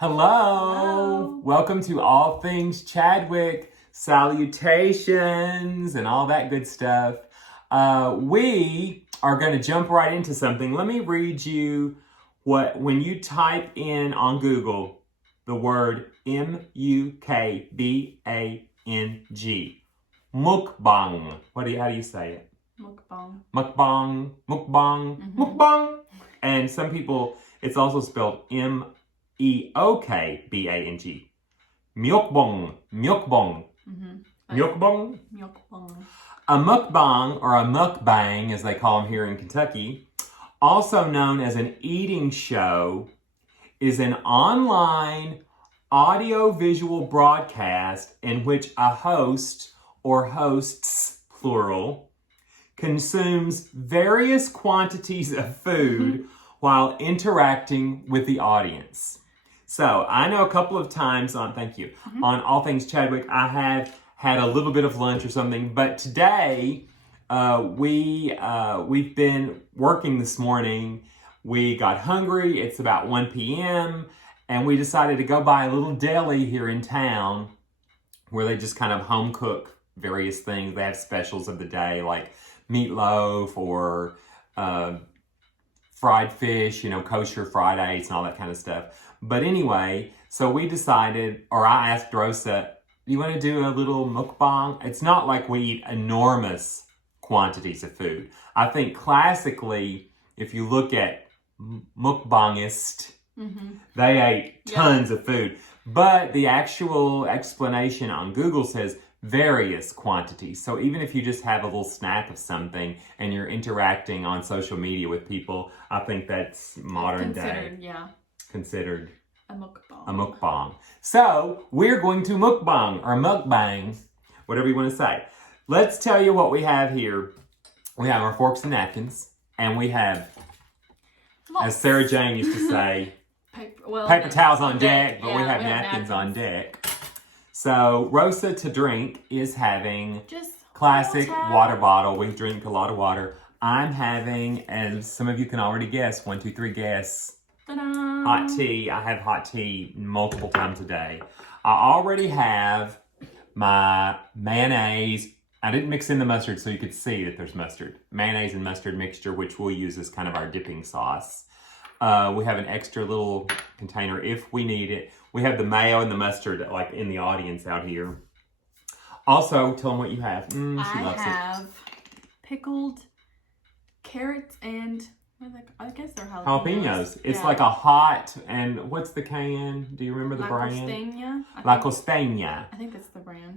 Hello. Welcome to All Things Chadwick. Salutations and all that good stuff. We are going to jump right into something. Let me read you when you type in on Google the word M-U-K-B-A-N-G. Mukbang. How do you say it? Mukbang. Mukbang. Mukbang. Mukbang. And some people, it's also spelled M-E-O-K-B-A-N-G. Mukbang. Mukbang. Mukbang? Mukbang. A mukbang, or a mukbang, as they call them here in Kentucky, also known as an eating show, is an online audio-visual broadcast in which a host, or hosts, plural, consumes various quantities of food while interacting with the audience. So I know a couple of times on All Things Chadwick, I have had a little bit of lunch or something, but today we've been working this morning. We got hungry. It's about 1 p.m. and we decided to go by a little deli here in town where they just kind of home cook various things. They have specials of the day like meatloaf or fried fish, kosher Fridays and all that kind of stuff. But anyway, so we decided, or I asked Rosa, do you want to do a little mukbang? It's not like we eat enormous quantities of food. I think classically, if you look at mukbangist, they ate tons of food. But the actual explanation on Google says various quantities. So even if you just have a little snack of something and you're interacting on social media with people, I think that's modern day. Considered a mukbang. A mukbang. So we're going to mukbang or mukbang, whatever you want to say. Let's tell you what we have here. We have our forks and napkins, and we have, as Sarah Jane used to say, paper towels on deck, but we have napkins on deck. So Rosa to drink is having just classic water bottle. We drink a lot of water. I'm having, as some of you can already guess, 1, 2, 3 guess, hot tea. I have hot tea multiple times a day. I already have my mayonnaise. I didn't mix in the mustard so you could see that there's mustard. Mayonnaise and mustard mixture, which we'll use as kind of our dipping sauce. We have an extra little container if we need it. We have the mayo and the mustard like in the audience out here. Also, tell them what you have. She loves it. I have pickled carrots and I guess they're jalapenos. It's like a hot, and what's the can? Do you remember the brand? La Costeña. I think that's the brand.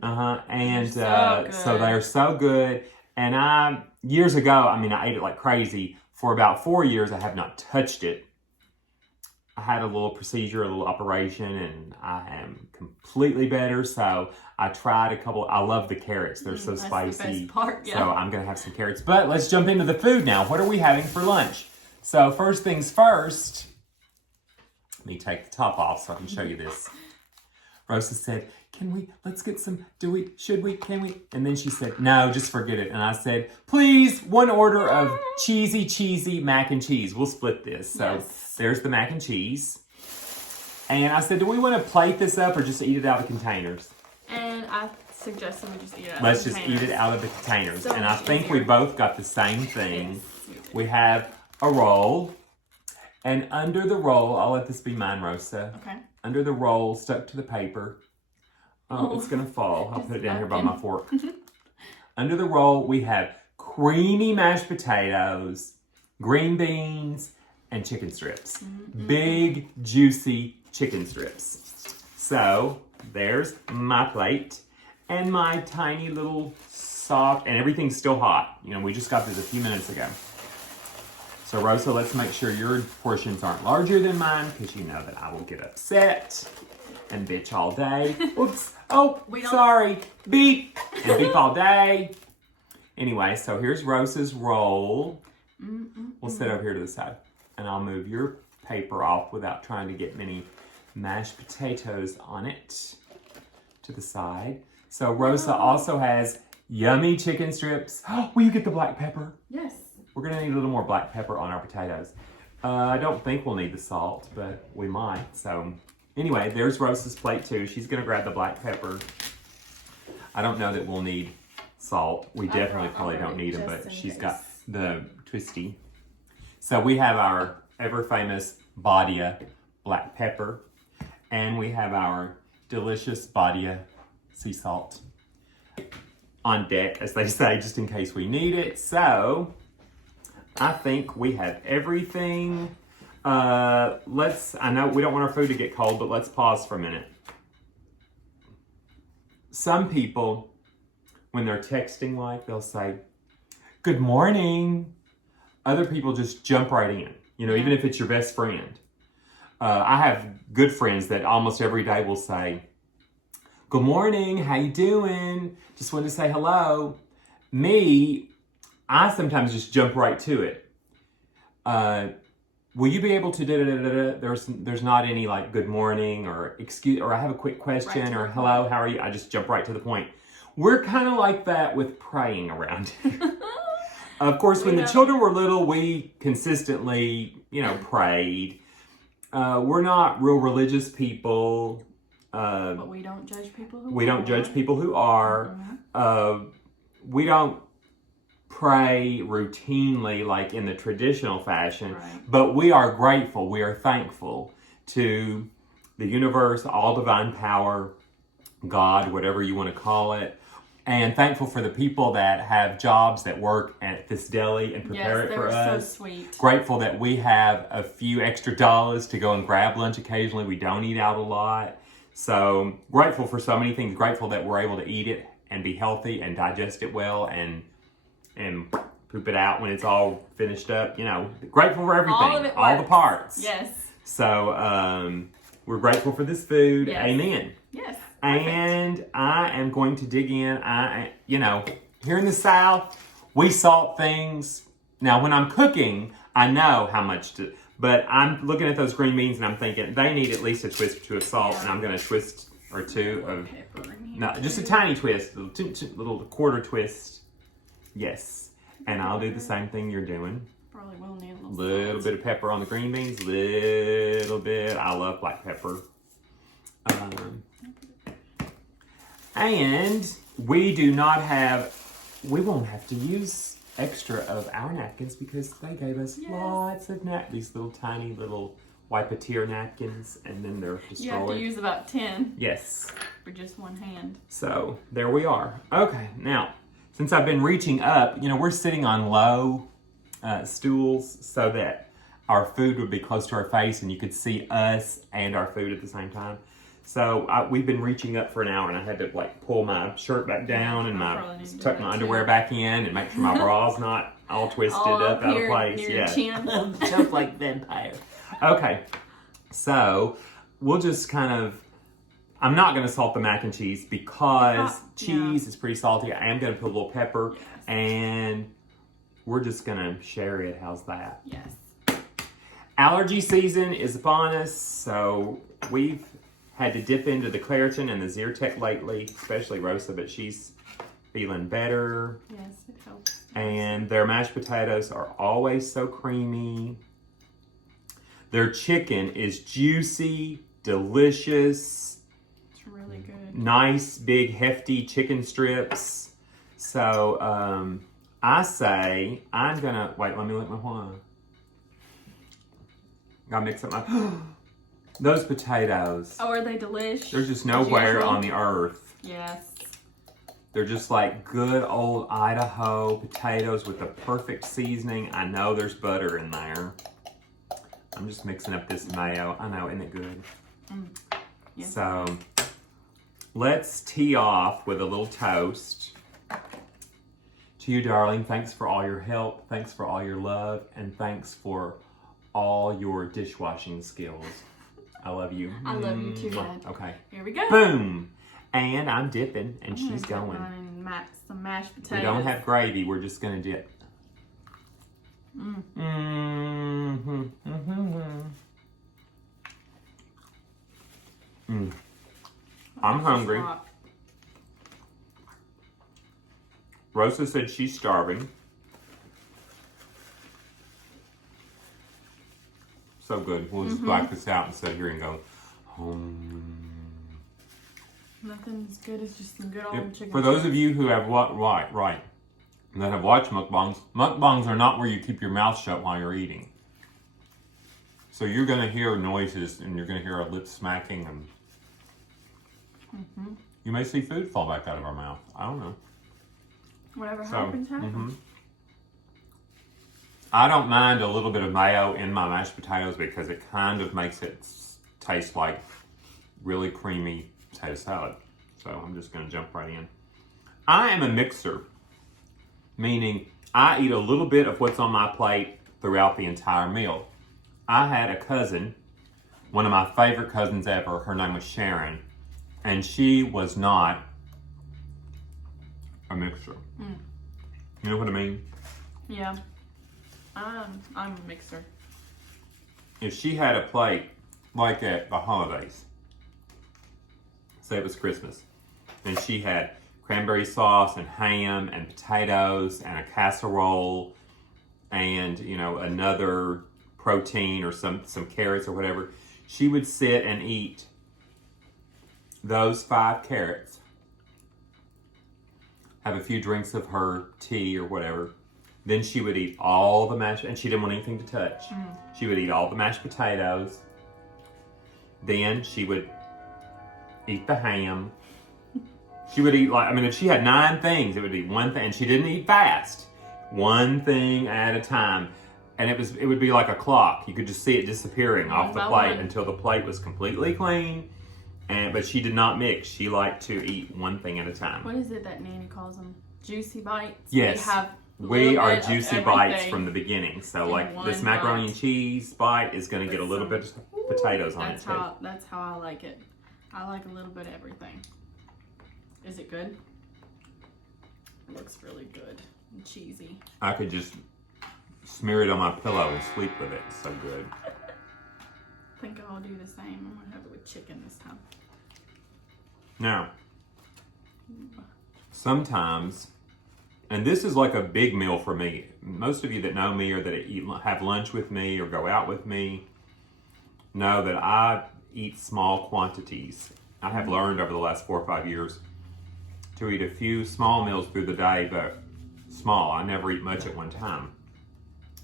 And so they're so good. And years ago, I ate it like crazy. For about 4 years, I have not touched it. I had a little procedure, a little operation, and I am completely better. So I tried a couple. I love the carrots. They're so spicy. The best part, yeah. So I'm going to have some carrots. But let's jump into the food now. What are we having for lunch? So first things first, let me take the top off so I can show you this. Rosa said, let's get some, can we? And then she said, no, just forget it. And I said, please, 1 order of cheesy mac and cheese. We'll split this. So there's the mac and cheese. And I said, do we want to plate this up or just eat it out of the containers? And I suggested we just eat it out of the containers. Let's just eat it out of the containers. So and I think we both got the same thing. Yes. We have a roll. And under the roll, I'll let this be mine, Rosa. Okay. Under the roll, stuck to the paper. Oh, it's going to fall. I'll put it down here by my fork. Under the roll, we have creamy mashed potatoes, green beans, and chicken strips. Big, juicy chicken strips. So, there's my plate and my tiny little soft, and everything's still hot. We just got this a few minutes ago. So, Rosa, let's make sure your portions aren't larger than mine because you know that I will get upset and bitch all day. Oops. Oh, sorry. Beep. And beep all day. Anyway, so here's Rosa's roll. We'll sit over here to the side. And I'll move your paper off without trying to get many mashed potatoes on it to the side. So Rosa also has yummy chicken strips. Will you get the black pepper? Yes. We're going to need a little more black pepper on our potatoes. I don't think we'll need the salt, but we might. So Anyway, there's Rosa's plate too. She's going to grab the black pepper. I don't know that we'll need salt. We definitely probably don't need them, but she's got the twisty. So we have our ever famous Badia black pepper, and we have our delicious Badia sea salt on deck, as they say, just in case we need it. So I think we have everything. I know we don't want our food to get cold, but let's pause for a minute. Some people, when they're texting, they'll say, "Good morning." Other people just jump right in, even if it's your best friend. I have good friends that almost every day will say, "Good morning, how you doing? Just wanted to say hello." Me, I sometimes just jump right to it. Will you be able to There's not any good morning or excuse, or I have a quick question, or hello, how are you? I just jump right to the point. We're kind of like that with praying around here. Of course, when the children were little, we consistently, prayed. We're not real religious people. But we don't judge people who are. We don't judge people who are. We don't pray routinely like in the traditional fashion, but we are grateful, we are thankful to the universe, all divine power, God, whatever you want to call it, and thankful for the people that have jobs that work at this deli and prepare it for us. So sweet. Grateful that we have a few extra dollars to go and grab lunch occasionally. We don't eat out a lot. So grateful for so many things. Grateful that we're able to eat it and be healthy and digest it well and poop it out when it's all finished up. Grateful for everything. All of it all works. The parts. Yes. So we're grateful for this food. Yes. Amen. Yes. And I am going to dig in. Here in the South, we salt things. Now, when I'm cooking, I know how much to, but I'm looking at those green beans and I'm thinking they need at least a twist or two of salt, and I'm going to twist or two of, no, just a tiny twist, little quarter twist. Yes. And I'll do the same thing you're doing. Probably will need a little bit of pepper on the green beans, little bit. I love black pepper. And we won't have to use extra of our napkins because they gave us lots of these little tiny little wipe-a-tear napkins, and then they're destroyed. You have to use about 10. Yes. For just one hand. So there we are. Okay, now, since I've been reaching up, we're sitting on low stools so that our food would be close to our face and you could see us and our food at the same time. So we've been reaching up for an hour, and I had to pull my shirt back down and tuck my underwear back in and make sure my bra's not all twisted up out of place. Jump like vampire. Okay, so we'll just I'm not going to salt the mac and cheese because cheese is pretty salty. I am going to put a little pepper, and we're just going to share it. How's that? Yes. Allergy season is upon us, so we've had to dip into the Claritin and the Zyrtec lately, especially Rosa, but she's feeling better. Yes, it helps. And their mashed potatoes are always so creamy. Their chicken is juicy, delicious. It's really good. Nice, big, hefty chicken strips. So, I say I'm gonna, wait, let me look my wine. Gotta mix up my, those potatoes. Oh, are they delish? They're just nowhere on the earth. Yes. They're just like good old Idaho potatoes with the perfect seasoning. I know there's butter in there. I'm just mixing up this mayo. I know, isn't it good? Yes. So, let's tee off with a little toast. To you, darling, thanks for all your help. Thanks for all your love. And thanks for all your dishwashing skills. I love you. I love you too, Dad. Okay. Here we go. Boom. And I'm dipping, and she's going. Some mashed potatoes. We don't have gravy. We're just going to dip. I'm hungry. Rosa said she's starving. So good. We'll just black this out and sit here and go, Nothing as good as just some good old chicken. For those of you who have that have watched mukbangs, mukbangs are not where you keep your mouth shut while you're eating. So you're going to hear noises and you're going to hear our lips smacking and you may see food fall back out of our mouth. I don't know. Whatever happens, happens. I don't mind a little bit of mayo in my mashed potatoes because it kind of makes it taste like really creamy potato salad. So I'm just going to jump right in. I am a mixer, meaning I eat a little bit of what's on my plate throughout the entire meal. I had a cousin, one of my favorite cousins ever. Her name was Sharon, and she was not a mixer. You know what I mean? Yeah. I'm a mixer. If she had a plate like at the holidays, say it was Christmas, and she had cranberry sauce and ham and potatoes and a casserole and, you know, another protein or some carrots or whatever, she would sit and eat those 5 carrots, have a few drinks of her tea or whatever. Then she would eat all the mashed, and she didn't want anything to touch. She would eat all the mashed potatoes. Then she would eat the ham. She would eat if she had 9 things, it would be one thing. And she didn't eat fast. One thing at a time. And it would be like a clock. You could just see it disappearing off the plate until the plate was completely clean. But she did not mix. She liked to eat one thing at a time. What is it that Nanny calls them? Juicy bites? Yes. We are juicy bites from the beginning. So like this macaroni and cheese bite is going to get a little bit of potatoes on it too. That's how I like it. I like a little bit of everything. Is it good? It looks really good and cheesy. I could just smear it on my pillow and sleep with it. It's so good. I think I'll do the same. I'm going to have it with chicken this time. Now, sometimes, and this is like a big meal for me. Most of you that know me or that have lunch with me or go out with me know that I eat small quantities. I have learned over the last 4 or 5 years to eat a few small meals through the day, but small. I never eat much at one time.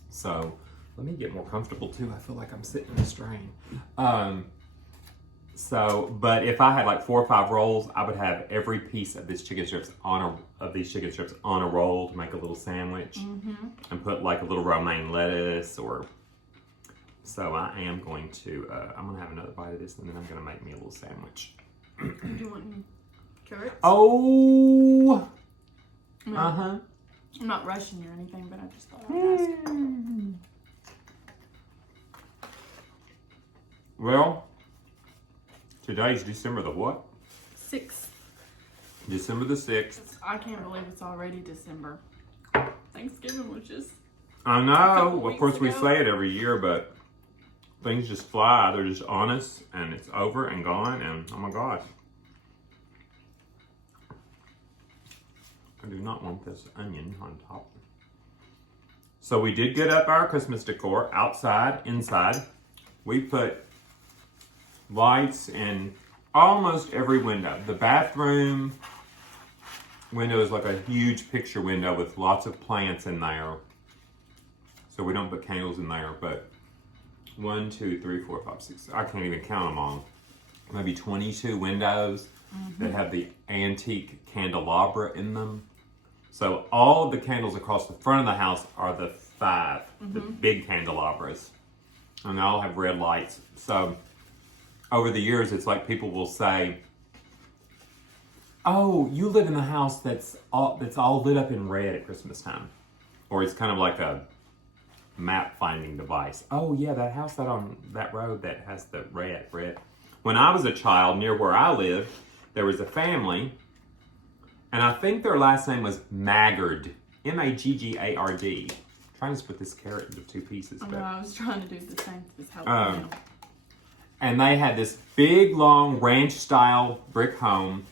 So let me get more comfortable too. I feel like I'm sitting in a strain. But if I had like 4 or 5 rolls, I would have every piece of these chicken strips on a roll to make a little sandwich, and put like a little romaine lettuce or. So I am going to. I'm gonna have another bite of this, and then I'm gonna make me a little sandwich. Do you want any carrots? Oh. No. I'm not rushing you or anything, but I just thought I'd ask. Well, today's December the what? 6th. December the 6th. I can't believe it's already December. Thanksgiving was just. I know. Of course, we say it every year, but things just fly. They're just on us, and it's over and gone, and oh my gosh. I do not want this onion on top. So we did get up our Christmas decor outside, inside. We put lights in almost every window. The bathroom window is like a huge picture window with lots of plants in there. So we don't put candles in there, but 1, 2, 3, 4, 5, 6. I can't even count them all. Maybe 22 windows that have the antique candelabra in them. So all of the candles across the front of the house are the 5, the big candelabras. And they all have red lights. So over the years, it's like people will say, "Oh, you live in the house that's all lit up in red at Christmas time," or it's kind of like a map finding device. Oh yeah, that house out on that road that has the red. When I was a child, near where I lived, there was a family, and I think their last name was Maggard, Maggard. Trying to split this carrot into 2 pieces. I know, I was trying to do the same to this house. And they had this big, long, ranch-style brick home.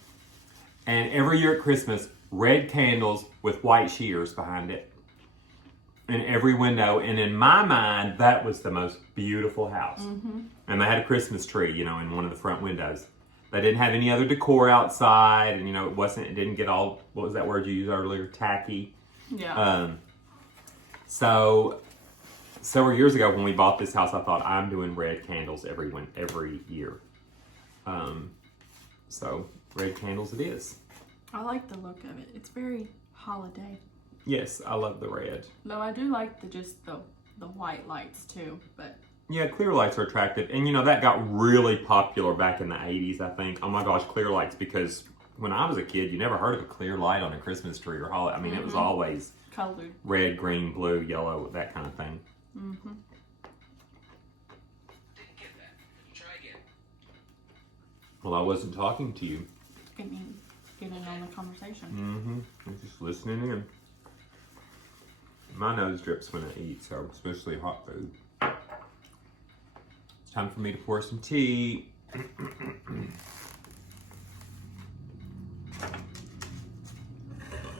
And every year at Christmas, red candles with white shears behind it. in every window. And in my mind, that was the most beautiful house. And they had a Christmas tree, you know, in one of the front windows. They didn't have any other decor outside, and you know, it didn't get all, what was that word you used earlier, tacky. Yeah. So several years ago when we bought this house, I thought, I'm doing red candles every year. So red candles it is. I like the look of it. It's very holiday. Yes, I love the red. Though I do like the white lights too, but yeah, clear lights are attractive. And you know, that got really popular back in the 80s, I think. Oh my gosh, clear lights, because when I was a kid, you never heard of a clear light on a Christmas tree or holiday. I mean, it was always colored. Red, green, blue, yellow, that kind of thing. Didn't get that. Try again. Well, I wasn't talking to you. Get in on the conversation. I'm just listening in. My nose drips when I eat, so especially hot food. It's time for me to pour some tea.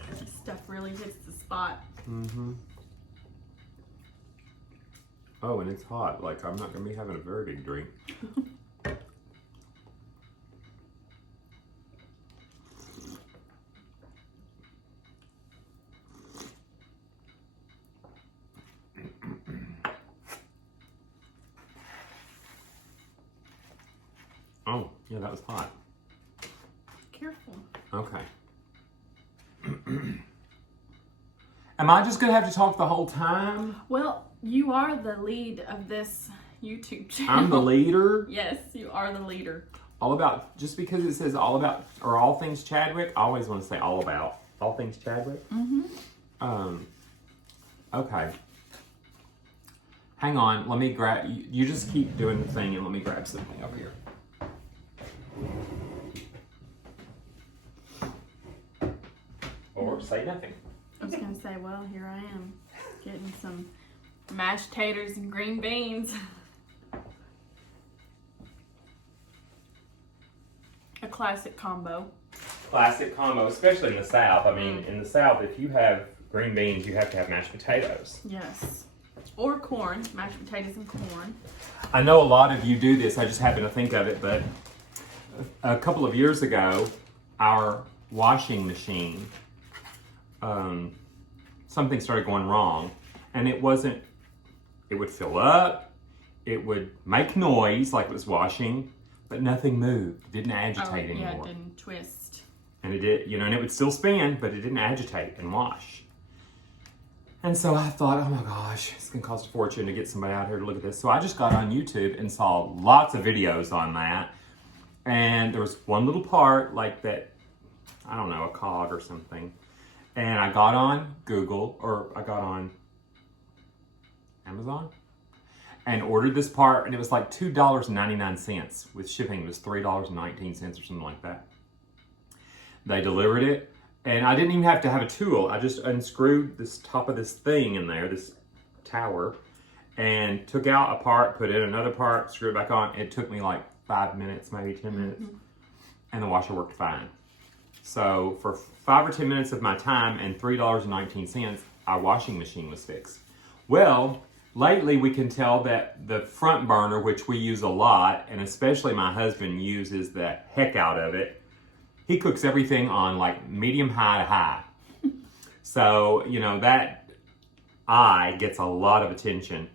This stuff really hits the spot. Oh, and it's hot. Like, I'm not going to be having a very big drink. Oh, yeah, that was hot. Careful. Okay. Am I just going to have to talk the whole time? Well, you are the lead of this YouTube channel. I'm the leader? Yes, you are the leader. All about, just because it says all about, or all things Chadwick, I always want to say all about. All things Chadwick? Okay. Hang on, let me grab, you just keep doing the thing and let me grab something over here. Or say nothing. I was going to say, well, here I am, getting some mashed taters and green beans. A classic combo. Classic combo, especially in the South. I mean, in the South, if you have green beans, you have to have mashed potatoes. Yes. Or corn, mashed potatoes and corn. I know a lot of you do this, I just happen to think of it, but a couple of years ago, our washing machine, something started going wrong, and it would fill up, it would make noise like it was washing, but nothing moved. It didn't agitate anymore. Yeah, it didn't twist. And it did, you know, and it would still spin, but it didn't agitate and wash. And so I thought, oh my gosh, it's gonna cost a fortune to get somebody out here to look at this. So I just got on YouTube and saw lots of videos on that. And there was one little part like that, I don't know, a cog or something. And I got on Google, or I got on Amazon, and ordered this part, and it was like $2.99 with shipping. It was $3.19 or something like that. They delivered it, and I didn't even have to have a tool. I just unscrewed this top of this thing in there, this tower, and took out a part, put in another part, screwed it back on. It took me like 5 minutes, maybe 10 minutes, and the washer worked fine. So for 5 or 10 minutes of my time and $3.19, our washing machine was fixed. Well, lately we can tell that the front burner, which we use a lot, and especially my husband uses the heck out of it, he cooks everything on like medium high to high. So, you know, that eye gets a lot of attention.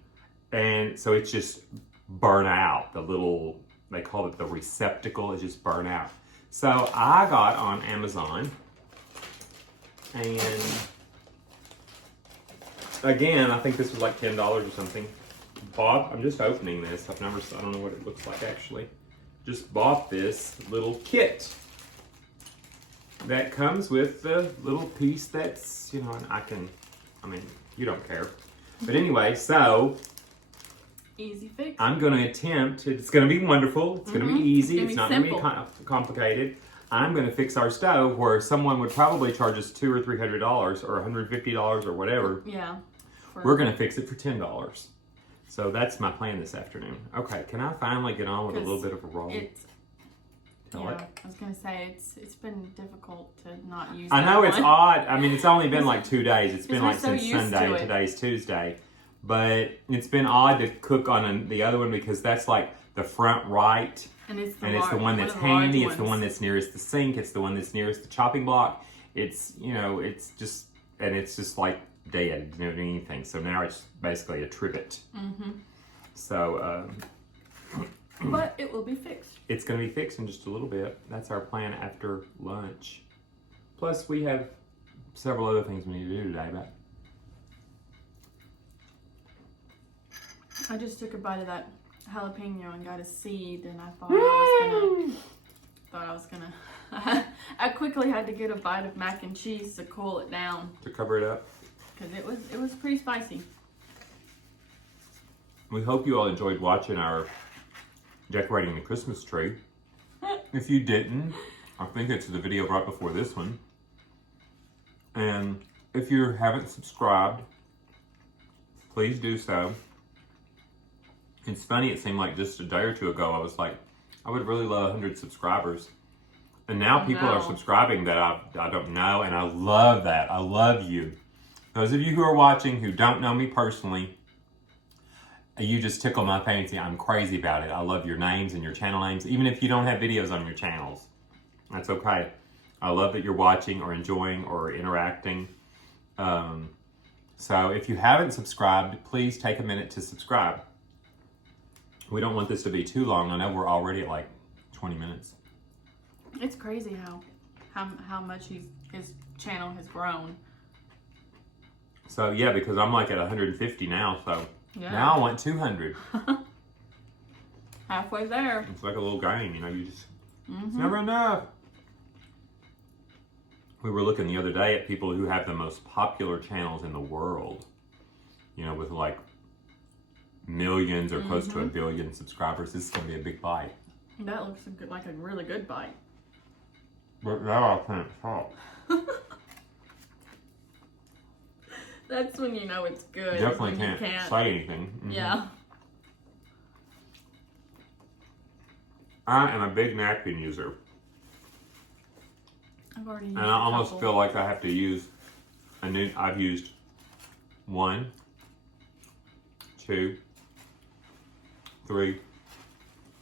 And so it's just burnt out. The little, they call it the receptacle, is just burnt out. So I got on Amazon, and again, I think this was like $10 or something. I'm just opening this. I don't know what it looks like actually. Just bought this little kit that comes with the little piece that's, you know, you don't care. But anyway, so Easy fix. I'm going to attempt, it's going to be wonderful, it's going to be easy, it's not going to be complicated. I'm going to fix our stove where someone would probably charge us $200 or $300 or $150 or whatever. Yeah. We're going to fix it for $10. So that's my plan this afternoon. Okay, can I finally get on with a little bit of a roll? tell Yeah, it. I was gonna say it's been difficult to not use. I that know it's one. odd. I mean, it's only been like 2 days. It's been we're like so since used Sunday. to it. Today's Tuesday. But it's been odd to cook on the other one because that's like the front right. And it's the, And it's the one that's of the large handy. It's the ones. one that's nearest the sink. It's the one that's nearest the chopping block. It's, you know, it's just like dead, you know, anything. So now it's basically a trivet. Mm-hmm. So, But it will be fixed. it's going to be fixed in just a little bit. That's our plan after lunch. Plus, we have several other things we need to do today, but I just took a bite of that jalapeno and got a seed, and I thought I was gonna. I quickly had to get a bite of mac and cheese to cool it down to cover it up. because it was pretty spicy. We hope you all enjoyed watching our decorating the Christmas tree. If you didn't, I think it's the video right before this one. And if you haven't subscribed, please do so. It's funny, it seemed like just a day or two ago, I was like, I would really love 100 subscribers. And now people are subscribing that I don't know, and I love that. I love you. Those of you who are watching who don't know me personally, you just tickle my fancy. I'm crazy about it. I love your names and your channel names, even if you don't have videos on your channels. That's okay. I love that you're watching or enjoying or interacting. So if you haven't subscribed, please take a minute to subscribe. We don't want this to be too long. I know we're already at like 20 minutes. It's crazy how much his channel has grown. So yeah, because I'm like at 150 now, so Yeah. now I want 200. Halfway there. It's like a little game, you know, it's never enough. We were looking the other day at people who have the most popular channels in the world, you know, with like millions or close to a billion subscribers. This is going to be a big bite. That looks like a really good bite. But now I can't talk. That's when you know it's good. Definitely when you can't say anything. Yeah. I am a big napkin user. I've already used And I almost feel like I have to use, I've used 1, 2, 3,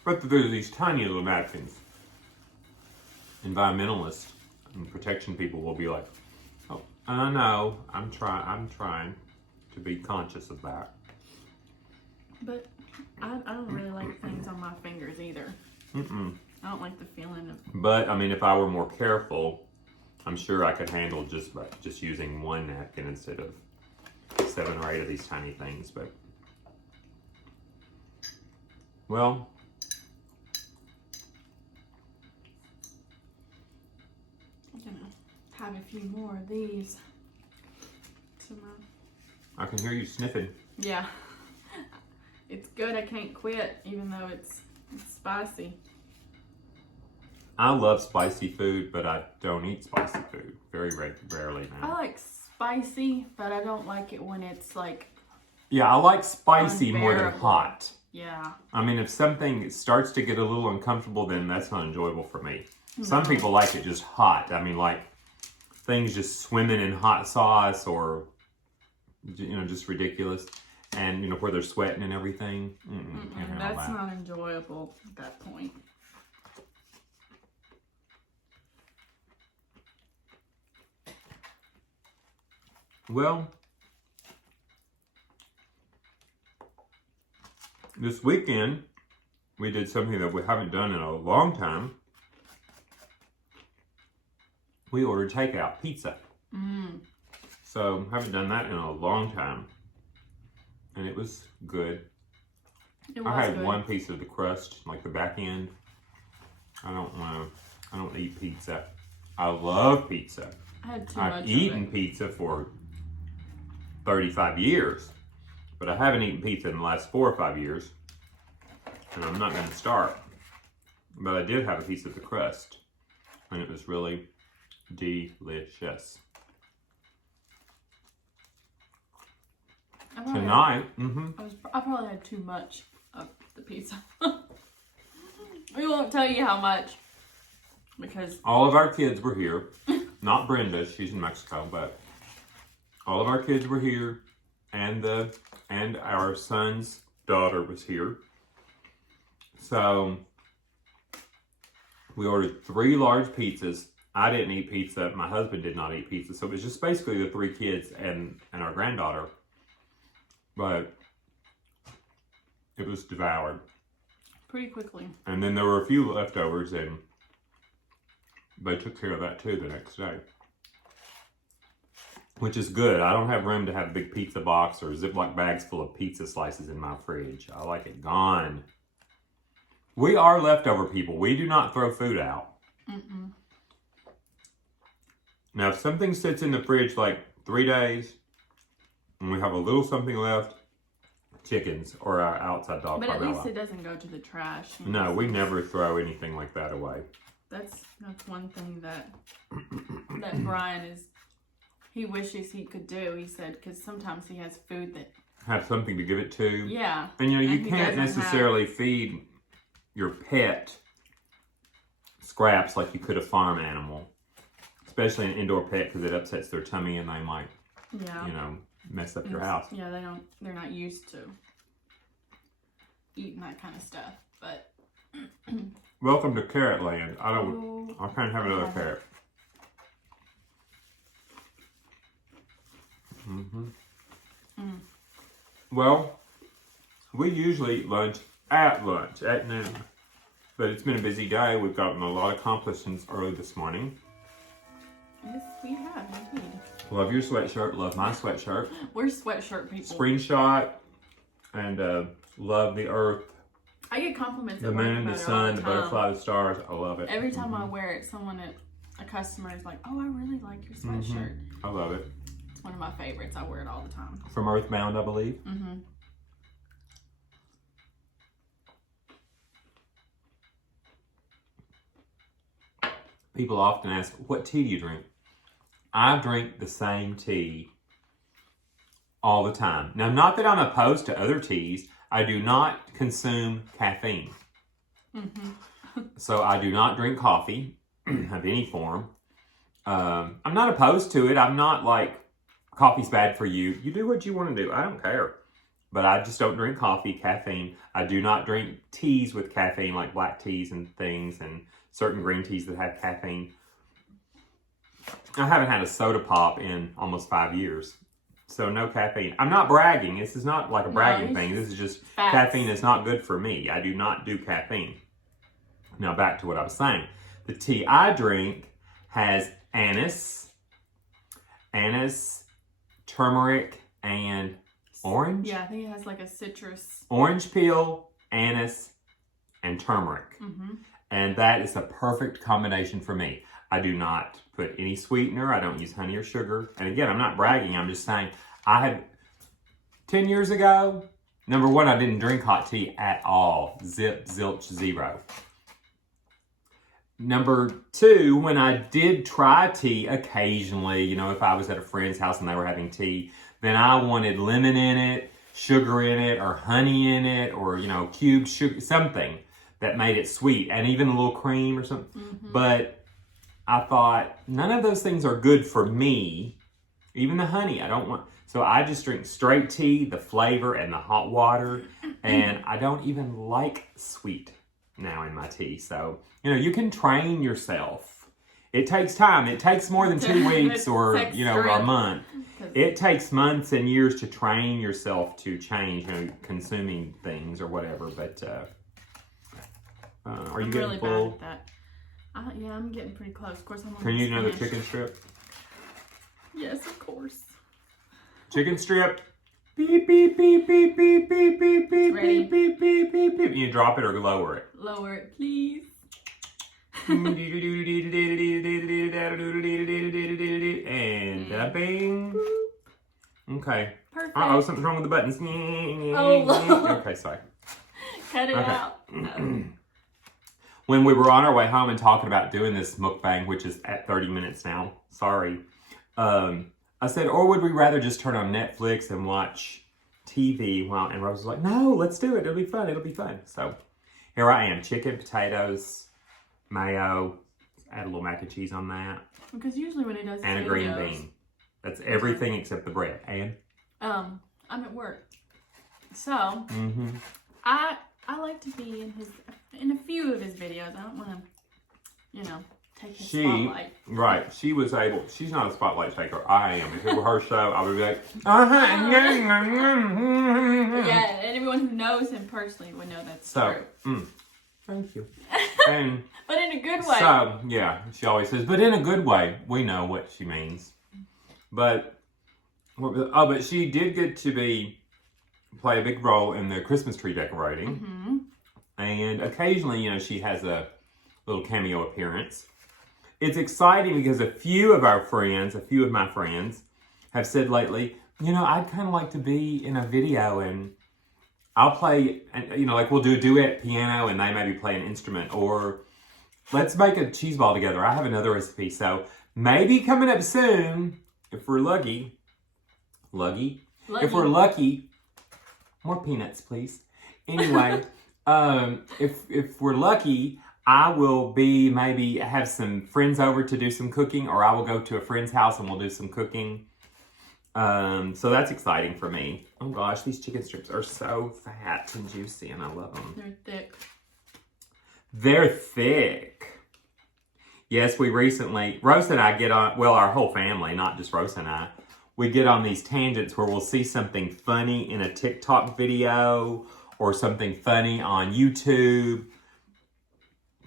but there's these tiny little napkins. Environmentalists and protection people will be like, oh, I know, I'm trying to be conscious of that. But I don't really like things on my fingers either. I don't like the feeling of. But I mean, if I were more careful, I'm sure I could handle just using 1 napkin instead of 7 or 8 of these tiny things. But well, I'm gonna have a few more of these. I can hear you sniffing. Yeah, it's good. I can't quit, even though it's spicy. I love spicy food, but I don't eat spicy food. Very rarely I now. like spicy, but I don't like it when it's like. Yeah, I like spicy more than Unbearable. hot. Yeah. I mean, if something starts to get a little uncomfortable, then that's not enjoyable for me. Some people like it just hot. I mean, like things just swimming in hot sauce or, you know, just ridiculous. And, you know, where they're sweating and everything. Can't handle That's that. not enjoyable at that point. Well, this weekend, we did something that we haven't done in a long time. We ordered takeout pizza. So, haven't done that in a long time. And it was good. It was I had good. 1 piece of the crust, like the back end. I don't eat pizza. I love pizza. I had too much I've of eaten it. pizza for 35 years, but I haven't eaten pizza in the last 4 or 5 years, and I'm not going to start. But I did have a piece of the crust, and it was really delicious. Tonight, I probably had too much of the pizza. We won't tell you how much, because all of our kids were here. Not Brenda, she's in Mexico, but all of our kids were here, and our son's daughter was here. So we ordered 3 large pizzas. I didn't eat pizza. My husband did not eat pizza. So it was just basically the 3 kids and our granddaughter. But it was devoured. pretty quickly. And then there were a few leftovers, and they took care of that too the next day. Which is good. I don't have room to have a big pizza box or Ziploc bags full of pizza slices in my fridge. I like it gone. We are leftover people. We do not throw food out. Mm-mm. Now, if something sits in the fridge like 3 days, and we have a little something left, chickens or our outside dog. But at least it doesn't go to the trash. No, we never throw anything like that away. That's one thing that Brian he wishes he could do. He said, because sometimes he has food that Have something to give it to. Yeah. And you And he can't doesn't necessarily feed your pet scraps like you could a farm animal. Especially an indoor pet, because it upsets their tummy and they might, mess up your house. Yeah, they're not used to eating that kind of stuff. But Welcome to Carrot Land. I can't have another carrot. Well, we usually eat lunch at noon. But it's been a busy day. We've gotten a lot accomplished since early this morning. yes, we have indeed. Love your sweatshirt. Love my sweatshirt. We're sweatshirt people. Screenshot. And love the earth, I get compliments. the at work moon, about the it sun, all the the butterfly, the stars. I love it. Every time I wear it, a customer is like, "Oh, I really like your sweatshirt." I love it. It's one of my favorites. I wear it all the time. From Earthbound, I believe. Mm-hmm. People often ask, what tea do you drink? I drink the same tea all the time. Now, not that I'm opposed to other teas. I do not consume caffeine. So I do not drink coffee of any form. I'm not opposed to it. I'm not like, coffee's bad for you. You do what you want to do. I don't care. But I just don't drink coffee, caffeine. I do not drink teas with caffeine, like black teas and things, and certain green teas that have caffeine. I haven't had a soda pop in almost 5 years. So no caffeine. I'm not bragging. This is not like a bragging thing. This is just facts. Caffeine is not good for me. I do not do caffeine. Now back to what I was saying. The tea I drink has anise, turmeric, and orange. Yeah, I think it has like a citrus. Orange peel, anise, and turmeric. And that is a perfect combination for me. I do not put any sweetener. I don't use honey or sugar. And again, I'm not bragging. I'm just saying, 10 years ago, number one, I didn't drink hot tea at all. Zilch, zero. Number two, when I did try tea occasionally, if I was at a friend's house and they were having tea, then I wanted lemon in it, sugar in it, or honey in it, or, cubed sugar, something that made it sweet, and even a little cream or something. But I thought, none of those things are good for me. Even the honey, I don't want. So I just drink straight tea, the flavor and the hot water. And I don't even like sweet now in my tea. So, you can train yourself. It takes time. It takes more than 2 weeks or, a month. It takes months and years to train yourself to change, consuming things or whatever. But are you getting really full? bad at that. Yeah, I'm getting pretty close. Of course, I'm on Can you eat another Spanish. chicken strip? Yes, of course. Chicken strip. Beep, beep, beep, beep, beep, beep, beep, beep, Ready. beep, beep, beep, beep, beep. You drop it or lower it. Lower it, please. And bing. Okay. Perfect. Uh-oh, something's wrong with the buttons. Oh. Okay, sorry. Cut it Okay. out. When we were on our way home and talking about doing this mukbang, which is at 30 minutes now, sorry, I said, or would we rather just turn on Netflix and watch TV? And Rose was like, no, let's do it. It'll be fun. So here I am, chicken, potatoes, mayo, add a little mac and cheese on that. Because usually when he does And a green bean. That's everything except the bread. And? I'm at work. So, I like to be in a few of his videos. I don't want to, take his spotlight. Right. She was able, she's not a spotlight taker. I am. If it were her show, I would be like, yeah, and everyone who knows him personally would know that's true. Thank you. And but in a good way. So, yeah, she always says, but in a good way. We know what she means. But she did get to play a big role in the Christmas tree decorating. And occasionally, she has a little cameo appearance. It's exciting because a few of my friends have said lately, I'd kind of like to be in a video and I'll play, like we'll do a duet piano and they maybe play an instrument, or let's make a cheese ball together. I have another recipe. So maybe coming up soon, if we're lucky, if we're lucky, more peanuts, please. Anyway, if we're lucky, I will maybe have some friends over to do some cooking, or I will go to a friend's house and we'll do some cooking. So that's exciting for me. Oh gosh, these chicken strips are so fat and juicy and I love them. They're thick. Yes, we recently, Rose and I get on, well, our whole family, not just Rose and I, we get on these tangents where we'll see something funny in a TikTok video or something funny on YouTube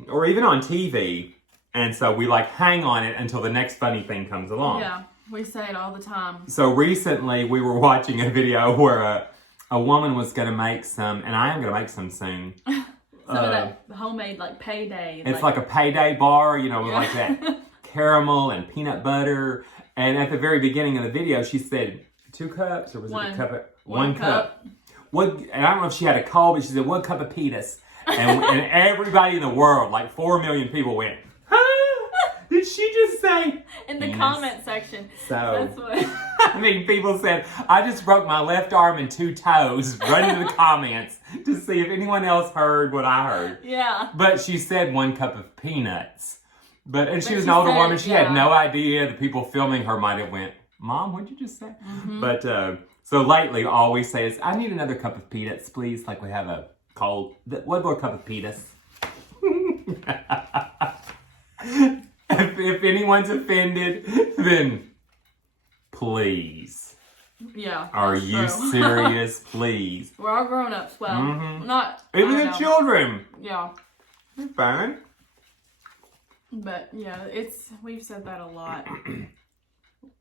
or even on TV. And so we hang on it until the next funny thing comes along. Yeah, we say it all the time. So recently we were watching a video where a woman was going to make some, and I am going to make some soon. Some of that homemade payday. It's like a payday bar, with like that caramel and peanut butter. And at the very beginning of the video, she said 2 cups, or was it a cup? One cup. And I don't know if she had a cold, but she said 1 cup of peanuts. And everybody in the world, 4 million people went, did she just say? In the comment section. So, that's what. people said, I just broke my left arm and 2 toes running to the comments to see if anyone else heard what I heard. Yeah. But she said 1 cup of peanuts. And she was an older woman. She had no idea. The people filming her might have went, Mom, what'd you just say? But, so lately, all we say is, I need another cup of peanuts, please. Like we have a cold. 1 more cup of peanuts. If anyone's offended, then please. Yeah. Are you serious? Please. We're all grown-ups. Well, not. Even the children. Yeah. They're fine. But yeah, we've said that a lot.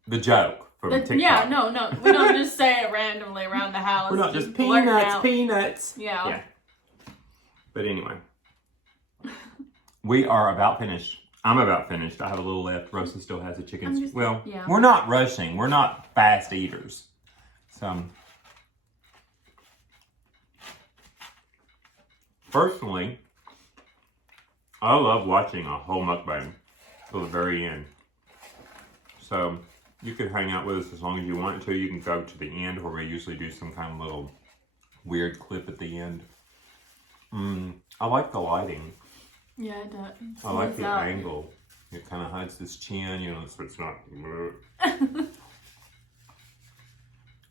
The joke from TikTok. Yeah, no, we don't just say it randomly around the house. We're not just peanuts. Yeah. But anyway, we are about finished. I'm about finished. I have a little left. Rosa still has a chicken. We're not rushing. We're not fast eaters. So, personally, I love watching a whole mukbang till the very end. So, you could hang out with us as long as you want to. You can go to the end where we usually do some kind of little weird clip at the end. I like the lighting. Yeah, it does. I like the angle. It kind of hides this chin, so it's not...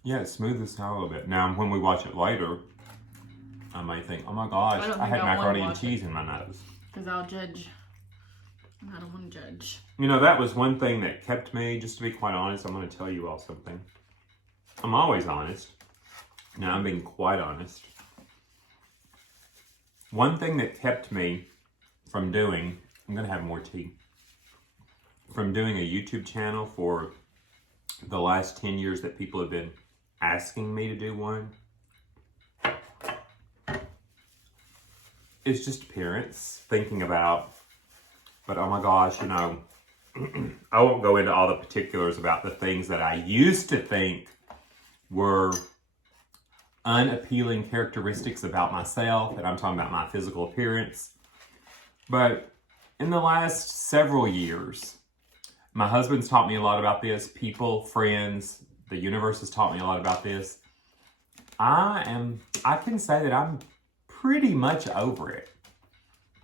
Yeah, it smooths this out a little bit. Now, when we watch it later, I might think, oh my gosh, I had macaroni and cheese in my nose. Because I'll judge. I don't want to judge. That was one thing that kept me, just to be quite honest, I'm going to tell you all something. I'm always honest. Now, I'm being quite honest. One thing that kept me from doing, I'm going to have more tea, from doing a YouTube channel for the last 10 years that people have been asking me to do one, it's just appearance, thinking about, but oh my gosh, I won't go into all the particulars about the things that I used to think were unappealing characteristics about myself, and I'm talking about my physical appearance. But in the last several years, my husband's taught me a lot about this. People, friends, the universe has taught me a lot about this. I can say that I'm pretty much over it.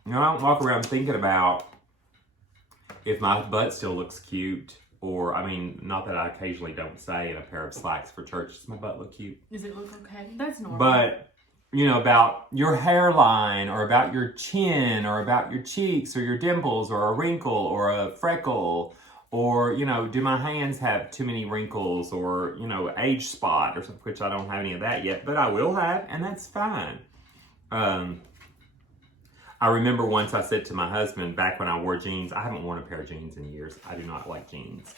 I don't walk around thinking about if my butt still looks cute, or, I mean, not that I occasionally don't say in a pair of slacks for church, does my butt look cute? Does it look okay? That's normal. But, you know, about your hairline, or about your chin, or about your cheeks, or your dimples, or a wrinkle, or a freckle, or, you know, do my hands have too many wrinkles, or, you know, age spot, or something, which I don't have any of that yet, but I will have, and that's fine. I remember once I said to my husband, back when I wore jeans, I haven't worn a pair of jeans in years. I do not like jeans.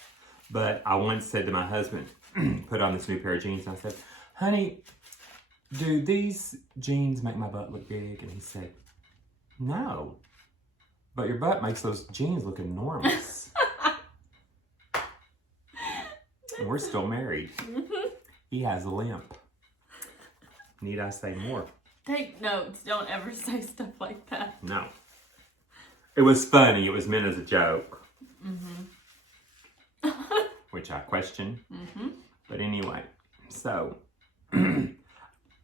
But I once said to my husband, put on this new pair of jeans, and I said, honey, do these jeans make my butt look big? And he said, no, but your butt makes those jeans look enormous. And we're still married. He has a limp. Need I say more? Take notes. Don't ever say stuff like that. No. It was funny. It was meant as a joke. Mm-hmm. Which I question. Mm-hmm. But anyway, so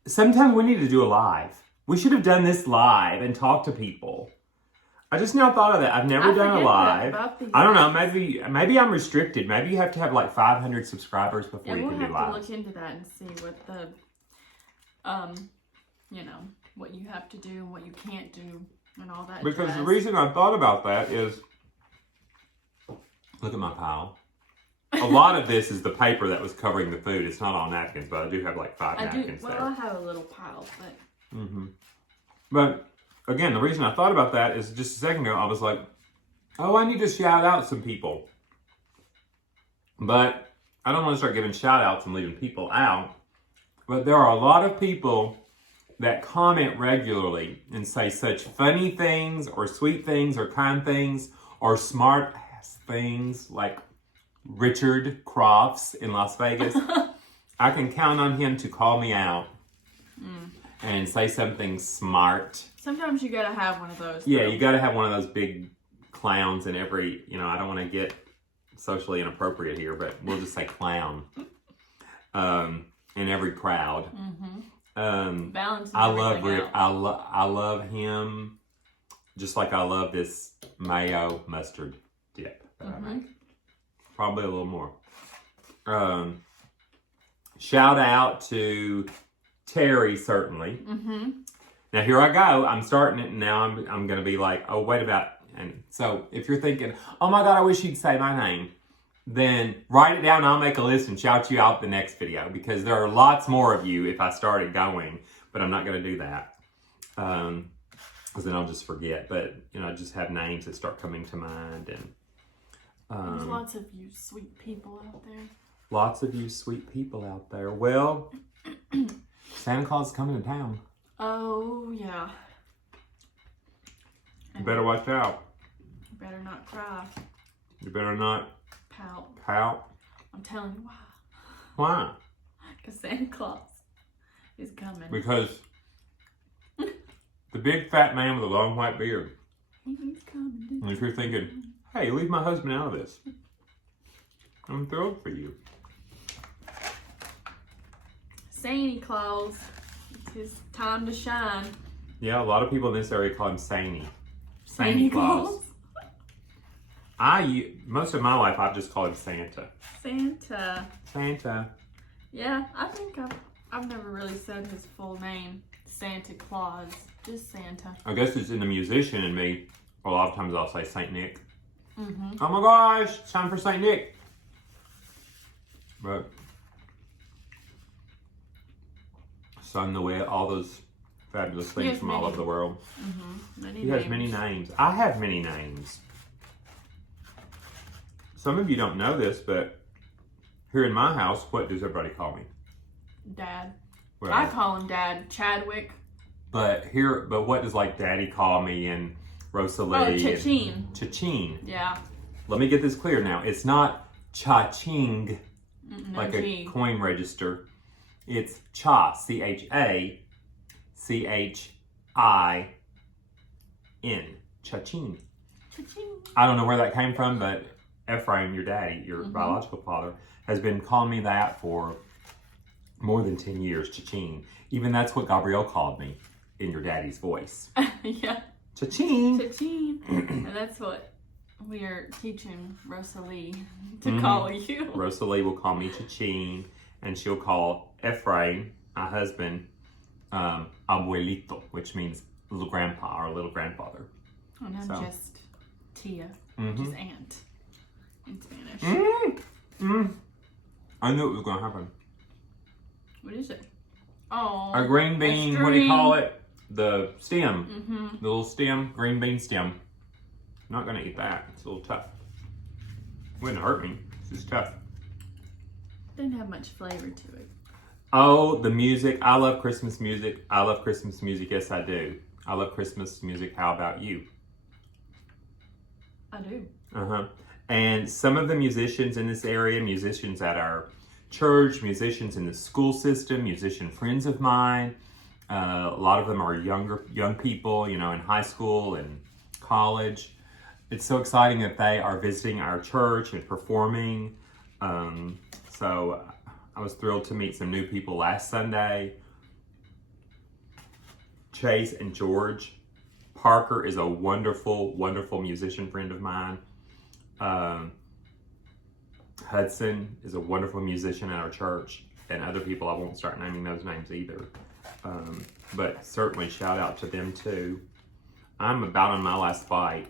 sometimes we need to do a live. We should have done this live and talked to people. I just now thought of that. I've never done a live. I don't know. Maybe I'm restricted. Maybe you have to have like 500 subscribers before you can do live. We'll have to look into that and see what the you know, what you have to do and what you can't do and all that. Because jazz. the reason I thought about that is, look at my pile. A lot of this is the paper that was covering the food. It's not all napkins, but I do have like 5 napkins there. Well, I have a little pile, but... Mm-hmm. But, again, the reason I thought about that is just a second ago, I was like, oh, I need to shout out some people. But I don't want to start giving shout outs and leaving people out. But there are a lot of people that comment regularly and say such funny things or sweet things or kind things or smart ass things, like Richard Crofts in Las Vegas. I can count on him to call me out and say something smart. Sometimes you gotta have one of those. Yeah, you gotta have one of those big clowns in every, you know, I don't want to get socially inappropriate here, but we'll just say clown in every crowd. Mm-hmm. I love Rick. I love him, just like I love this mayo mustard dip that I make. Probably a little more. Shout out to Terry, certainly. Mm-hmm. Now here I go. I'm starting it, and now I'm going to be like, oh, wait about. And so if you're thinking, oh my God, I wish you'd say my name, then write it down. I'll make a list and shout you out the next video, because there are lots more of you if I started going, but I'm not going to do that. Because then I'll just forget. But, you know, I just have names that start coming to mind. And there's lots of you sweet people out there. Lots of you sweet people out there. Well, Santa Claus is coming to town. Oh, yeah. You better watch out. You better not cry. You better not pout. I'm telling you why. Why? Because Santa Claus is coming. Because the big fat man with a long white beard. He's coming. And if you're thinking, hey, leave my husband out of this, I'm thrilled for you. Santa Claus. It's his time to shine. Yeah, a lot of people in this area call him Santa. Santa Claus. Most of my life, I've just called him Santa. Santa. Yeah, I think I've never really said his full name. Santa Claus. Just Santa. I guess it's in the musician in me. A lot of times I'll say Saint Nick. Mm-hmm. Oh my gosh, it's time for Saint Nick. But Son the Wit, all those fabulous things from all over the world. Mm-hmm. He has many names. I have many names. Some of you don't know this, but here in my house, what does everybody call me? Dad. Well, I call him Dad. Chadwick. But what does like Daddy call me and Rosalie? Oh, Cha-ching. Cha-ching. Yeah. Let me get this clear now. It's not cha-ching, No like G. a coin register. It's cha, C-H-A, C-H-I-N. Cha-ching. Cha-ching. I don't know where that came from, but Ephraim, your daddy, your biological father, has been calling me that for more than 10 years, cha-ching. Even that's what Gabrielle called me in your daddy's voice. Yeah. Cha-ching. Cha-ching. And that's what We are teaching Rosalie to call you. Rosalie will call me Chachine, and she'll call Ephraim, my husband, abuelito, which means little grandpa or little grandfather. And I'm just Tia, which is aunt in Spanish. I knew it was going to happen. What is it? Oh, A green bean, what do you call it? The stem. The little stem, green bean stem. I'm not going to eat that. It's a little tough. Wouldn't hurt me. It's just tough. Didn't have much flavor to it. Oh, the music. I love Christmas music. I love Christmas music. Yes, I do. I love Christmas music. How about you? I do. And some of the musicians in this area, musicians at our church, musicians in the school system, musician friends of mine, a lot of them are young people, you know, in high school and college. It's so exciting that they are visiting our church and performing. So I was thrilled to meet some new people last Sunday. Chase and George. Parker is a wonderful, wonderful musician friend of mine. Hudson is a wonderful musician at our church, and other people, I won't start naming those names either. But certainly shout out to them too. I'm about on my last bite.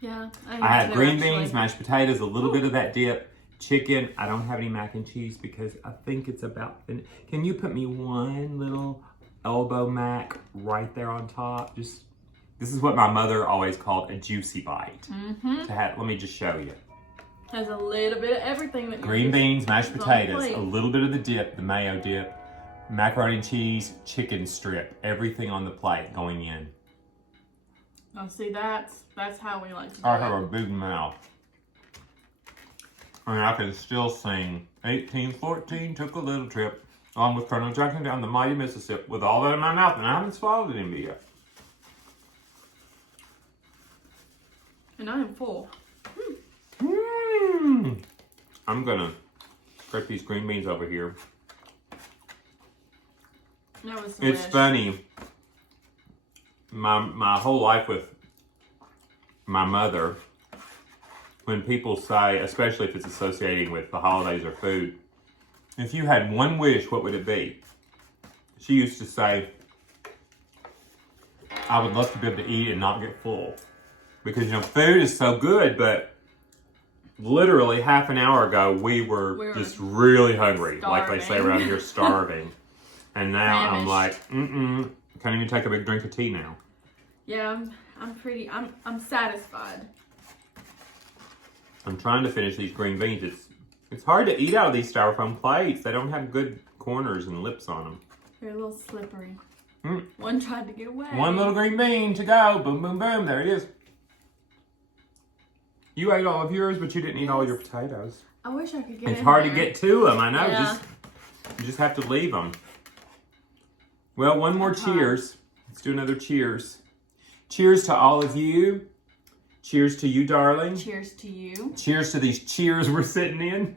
Yeah. I had green beans, mashed potatoes, a little bit of that dip, chicken. I don't have any mac and cheese because I think it's about, can you put me one little elbow mac right there on top? This is what my mother always called a juicy bite. Let me just show you. Has a little bit of everything that green beans, mashed potatoes, a little bit of the dip, the mayo dip, macaroni and cheese, chicken strip, everything on the plate going in. Oh, see, that's how we like to do I it. have a big mouth. I mean, I can still sing 1814 took a little trip on with Colonel Jackson down the mighty Mississippi with all that in my mouth, and I haven't swallowed any yet. And I am full. I'm gonna scrape these green beans over here. That was It's funny. My whole life with my mother, when people say, especially if it's associating with the holidays or food, if you had one wish, what would it be? She used to say, I would love to be able to eat and not get full. Because, you know, food is so good, but literally half an hour ago, we were just really hungry. Starving. Like they say around here, starving. And now Famished. I'm like, can't even take a big drink of tea now. Yeah, I'm satisfied. I'm trying to finish these green beans. It's hard to eat out of these styrofoam plates. They don't have good corners and lips on them. They're a little slippery. One tried to get away. One little green bean to go. Boom, boom, boom. There it is. You ate all of yours, but you didn't eat all your potatoes. I wish I could get It's in hard there. to get to them. I know. Yeah. You just have to leave them. Well, one more cheers. Let's do another cheers. Cheers to all of you. Cheers to you, darling. Cheers to you. Cheers to these cheers we're sitting in.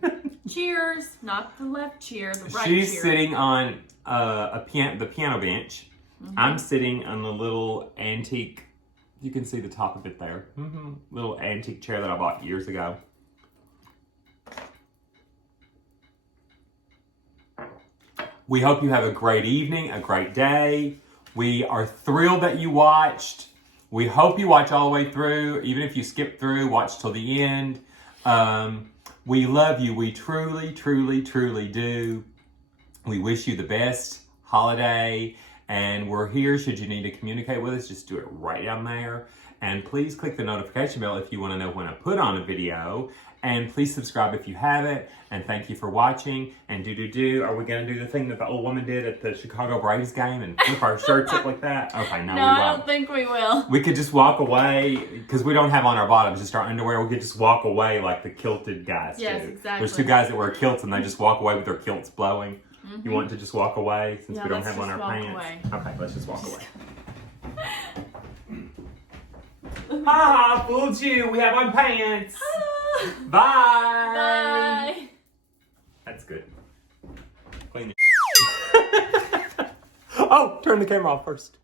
Cheers. Not the left cheer, the right She's cheer. sitting on the piano bench. I'm sitting on the little antique, you can see the top of it there. Little antique chair that I bought years ago. We hope you have a great evening, a great day. We are thrilled that you watched. We hope you watch all the way through. Even if you skip through, watch till the end. We love you. We truly, truly, truly do. We wish you the best holiday. And we're here should you need to communicate with us. Just do it right down there. And please click the notification bell if you want to know when I put on a video. And please subscribe if you haven't. And thank you for watching. And are we going to do the thing that the old woman did at the Chicago Braves game and flip our shirts up like that? Okay, no, we won't. I don't think we will. We could just walk away, because we don't have on our bottoms, just our underwear. We could just walk away like the kilted guys Yes, do. exactly. There's two guys that wear kilts and they just walk away with their kilts blowing. You want to just walk away since we don't have on our pants? Away. Okay, let's just walk away. Ah, fooled you. We have on pants. Bye. Bye. That's good. Clean. Oh, turn the camera off first.